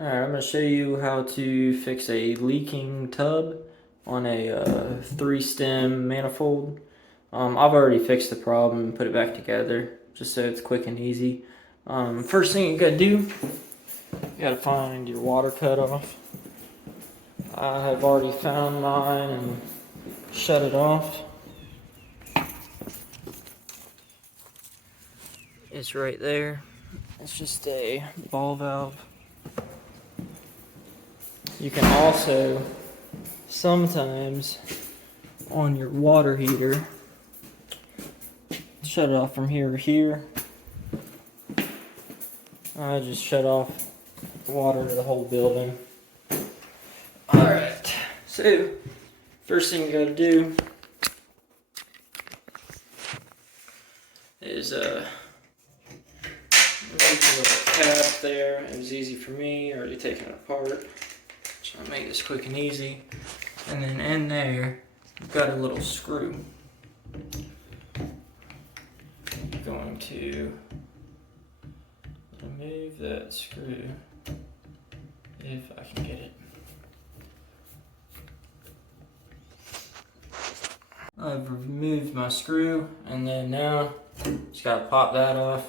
Alright, I'm going to show you how to fix a leaking tub on a 3-stem manifold. I've already fixed the problem and put it back together just so it's quick and easy. First thing you got to do, you got to find your water cutoff. I have already found mine and shut it off. It's right there. It's just a ball valve. You can also sometimes on your water heater shut it off from here to here. I just shut off water to the whole building. Alright, so first thing you gotta do is there's a little cap there. It was easy for me, already taken it apart. Trying to make this quick and easy. And then in there, you've got a little screw. I'm going to remove that screw if I can get it. I've removed my screw, and then now just gotta pop that off.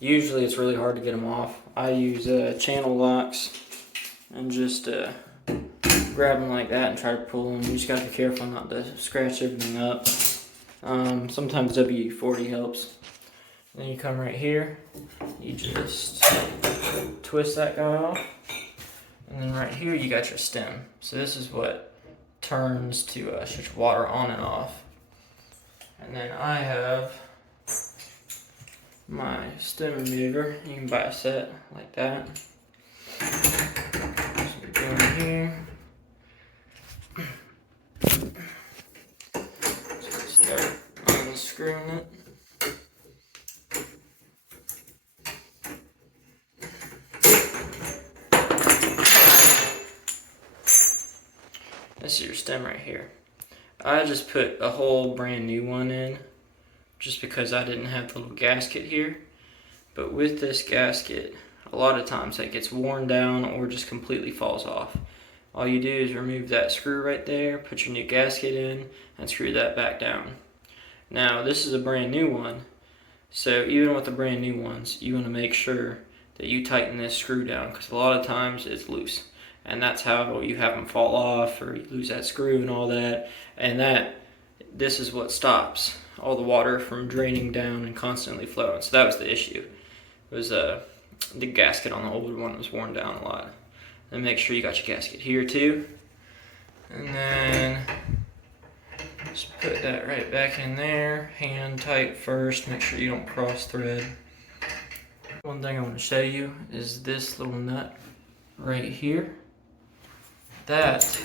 Usually it's really hard to get them off. I use channel locks and just grab them like that and try to pull them. You just gotta be careful not to scratch everything up. Sometimes WD-40 helps. Then you come right here, you just twist that guy off, and then right here you got your stem. So this is what turns to shut your water on and off. And then I have my stem remover. You can buy a set like that. So we go in here. Just start unscrewing it. This is your stem right here. I just put a whole brand new one in just because I didn't have the little gasket here. But with this gasket, a lot of times that gets worn down or just completely falls off. All you do is remove that screw right there, put your new gasket in, and screw that back down. Now this is a brand new one, so even with the brand new ones, you want to make sure that you tighten this screw down because a lot of times it's loose. And that's how you have them fall off or you lose that screw and all that. And this is what stops all the water from draining down and constantly flowing. So that was the issue. It was the gasket on the older one was worn down a lot. And make sure you got your gasket here too. And then just put that right back in there. Hand tight first, make sure you don't cross thread. One thing I want to show you is this little nut right here. That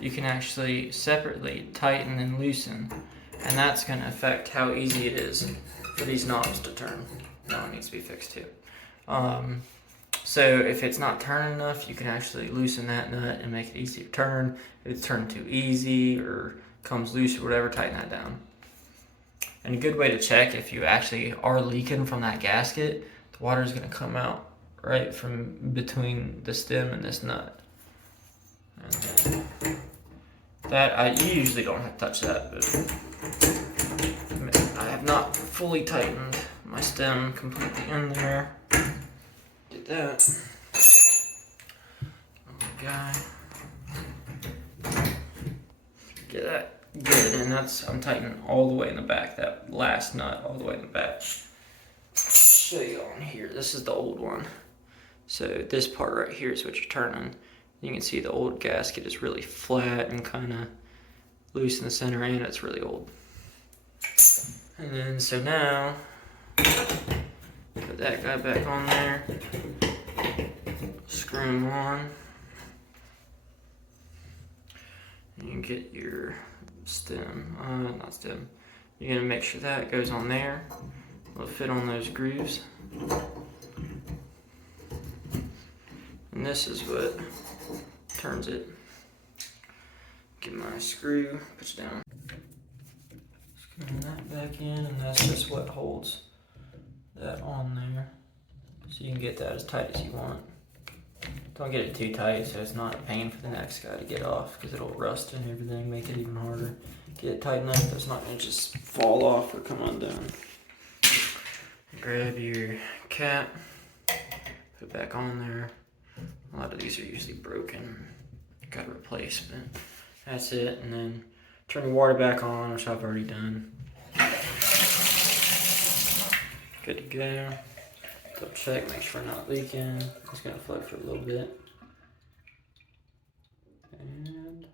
you can actually separately tighten and loosen, and that's going to affect how easy it is for these knobs to turn. Now it needs to be fixed too. So if it's not turning enough, you can actually loosen that nut and make it easy to turn. If it's turning too easy or comes loose or whatever, tighten that down. And a good way to check if you actually are leaking from that gasket, the water is going to come out right from between the stem and this nut. And that you usually don't have to touch that, but I have not fully tightened my stem completely in there. Get that. Oh, guy. Get it in. I'm tightening all the way in the back. That last nut all the way in the back. Show you on here. This is the old one. So this part right here is what you're turning. You can see the old gasket is really flat and kind of loose in the center, and it's really old. And then, so now, put that guy back on there, screw him on. And you can get your stem, not stem. You're gonna make sure that goes on there. It'll fit on those grooves. And this is what turns it. Get my screw, push it down. Screw that back in, and that's just what holds that on there. So you can get that as tight as you want. Don't get it too tight so it's not a pain for the next guy to get off, because it'll rust and everything, make it even harder. Get it tight enough that it's not going to just fall off or come undone. Grab your cap, put it back on there. A lot of these are usually broken. Got a replacement. That's it, and then turn the water back on, which I've already done. Good to go. Double check, make sure we're not leaking. It's gonna float for a little bit. And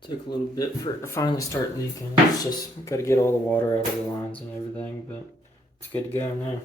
took a little bit for it to finally start leaking. It's just gotta get all the water out of the lines and everything, but it's good to go now.